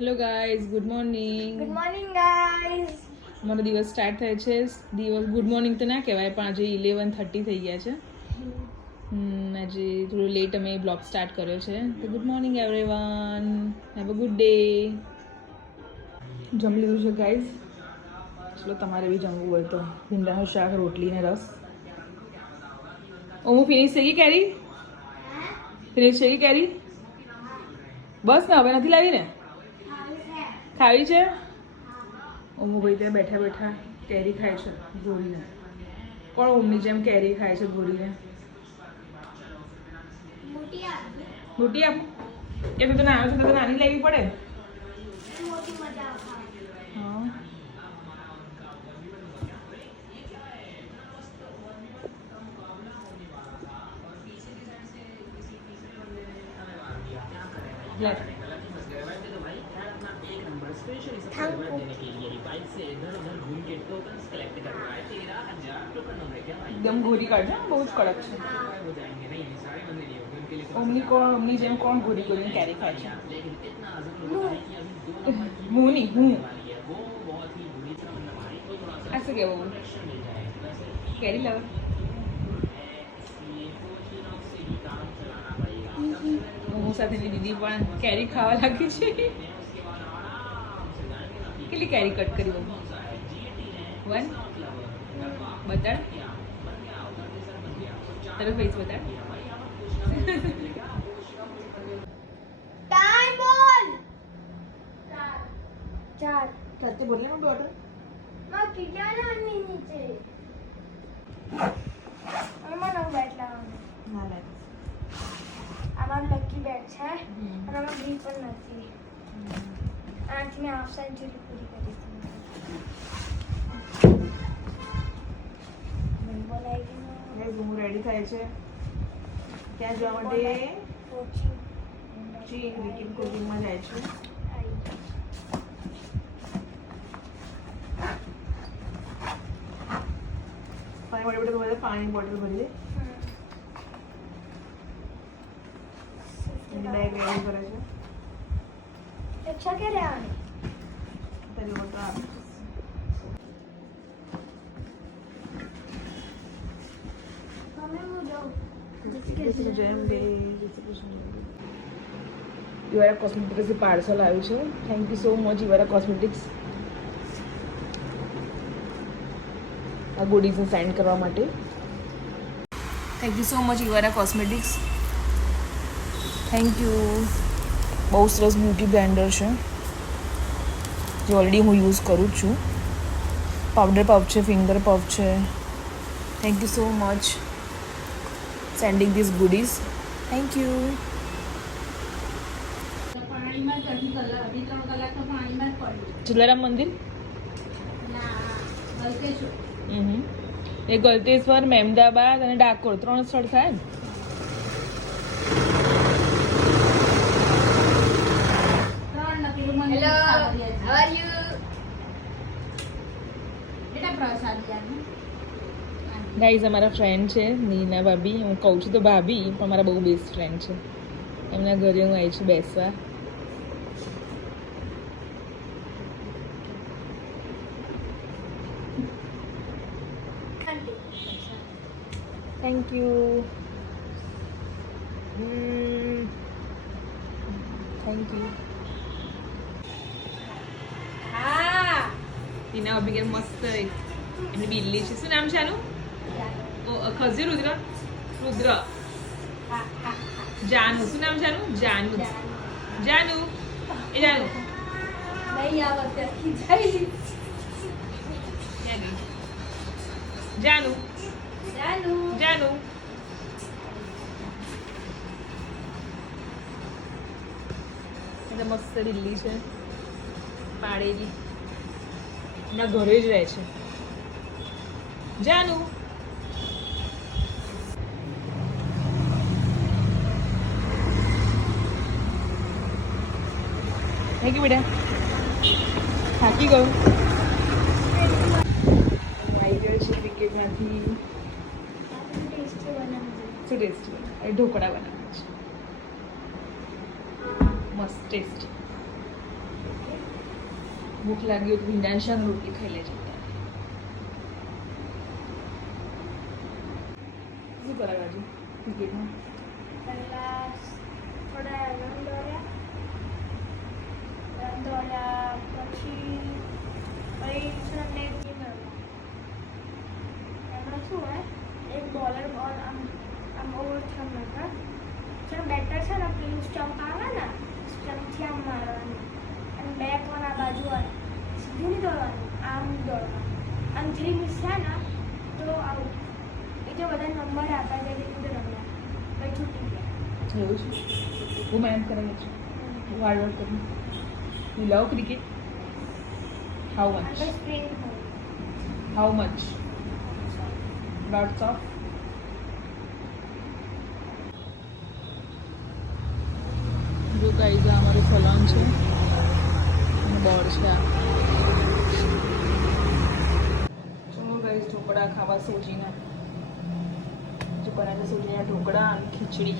Hello guys, good morning. Good morning guys. અમારો દિવસ start થાય છે. દિવસ ગુડ મોર્નિંગ તો ના કહેવાય, પણ આજે 11:30 થઈ ગયા છે. આજે થોડું લેટ અમે બ્લોગ સ્ટાર્ટ કર્યો છે. તો good morning everyone, have a good day. જમી લીધું છે ગાઈઝ. ચલો તમારે બી જમવું હોય તો ભીંડાનું શાક, રોટલી ને રસ. હું ફિનિશ થઈ ગઈ કેરી? ફિનિશ થઈ ગઈ કેરી? બસ ને, હવે નથી લાવી ને? ખાવી છે? ઓમુભાઈ ત્યાં બેઠા બેઠા કેરી ખાય છે ગોળીને. કોણ ઓમની જેમ કેરી ખાય છે ગોળીને? મોટી આપું? એ તો તને આવે છે તો નાની લેવી પડે. હા. લે. એકદમ ગોરી કાઢજો, બહુ જ કડક છે. ઓમની જેમ કોણ ગોરી ગોરીને કેરી ખાય છે? હું નહીં, હું. આ શું કહેવું? કેરી લવર. હું સાથેની દીદી પણ કેરી ખાવા લાગી છે. કેટલી કેરી કટ કરી? 1 બતાડ, તારો ફેસ બતાડ. ટાઈમ બોલ. 4 સાચે બોલ ને ડોટર. માં કેટલા નાની નીચે આમાં નવું બેટ લાવવાનું. ના લે. આમાં લકી બેટ છે અને આમાં બી પણ નથી. આથી મેં હાફ સેન્ચુરી પૂરી કરી હતી. હું રેડી થાય છે. ક્યાં જવા માટે? કોચિંગમાં જાય છે. પાણી બોટલ ભરી દે. બેગ રેડી કરે છે. અચ્છા કે રહેવાની પેલી બોટલ આપે. યુવારા કોસ્મેટિક્સથી પાર્સલ આવ્યું છે. Thank you so much Yuvara cosmetics આ ગુડીઝને સેન્ડ કરવા માટે. Thank you so much Yuvara cosmetics. Thank you. બહુ સરસ બ્યુટી બ્લેન્ડર છે જે ઓલરેડી હું યુઝ કરું જ છું. પાવડર પફ છે, ફિંગર પફ છે. Thank you so much sending this goodies. Thank you. Jalaram મંદિર, એ ગલતેશ્વર, મહેમદાબાદ અને ડાકોર 3 સ્થળ થાય ને. Hello, how are you? Guys અમારા ફ્રેન્ડ છે નીના ભાભી. હું કહું છું તો ભાભી, પણ મારા બહુ બેસ્ટ ફ્રેન્ડ છે. એમના ઘરે હું આવી છું બેસવા. Thank you. Thank you. હા નીના ભાભી કે મસ્ત એમની બિલ્લી છે. શું નામ છે આનું? ખજે રુદ્ર. રુદ્ર. જાનુ. શું નામ છે આનું? જાનુ. જાનુ. એ જાનુ નહીં આવત જાય. ક્યાં ગઈ? જાનુ. જાનુ જાનુ. એટલે મસ્ત બિલ્લી છે પાડેલી. એમના ઘરે જ રહે છે. જાનુ. થેન્ક યુ બેટા. થાકી ગયો. આવી ગયો છે ક્રિકેટમાંથી. ટેસ્ટી બનાવજો. શું ટેસ્ટી? ઢોકળા બનાવે છે. મસ્ત ટેસ્ટી. ભૂખ લાગી હોય તો ભીંડાની શાક રોટલી ખાઈ લેજો શું કરાવે આજે ક્રિકેટમાં પહેલા થોડા રન દોડ્યા પછી છે ને ગેમ એમાં શું હોય એક બોલર બોલ આમ ઓવર થમ નાખે છે બેટર છે ને પેલું સ્ટમ્પ આવે ને સ્ટમ્પથી આમ મારવાનું અને બે કોણ આ બાજુ હોય સીધું નહીં દોડવાનું આમ દોડવાનું અને જે મિસ થાય ને તો આઉટ એ તો બધા નંબર આપ્યા છે કે રીતે રમ્યા પછી છૂટી ગયા એવું છે હું મહેનત કરાવે છે હું હાર્ડ વર્ક કરું યુ લવ ક્રિકેટ હાઉ અને મચ પછી સ્પ્રિન્ટ હોય હાઉ મચ લોટ્સ ઓફ જો ગાઈઝ આ અમારું સલોન છે અને બોર્ડ છે આ ચલો ગાઈઝ ઢોકળા ખાવા સોજીના જો બનાવે સોજીના ઢોકળા અને ખીચડી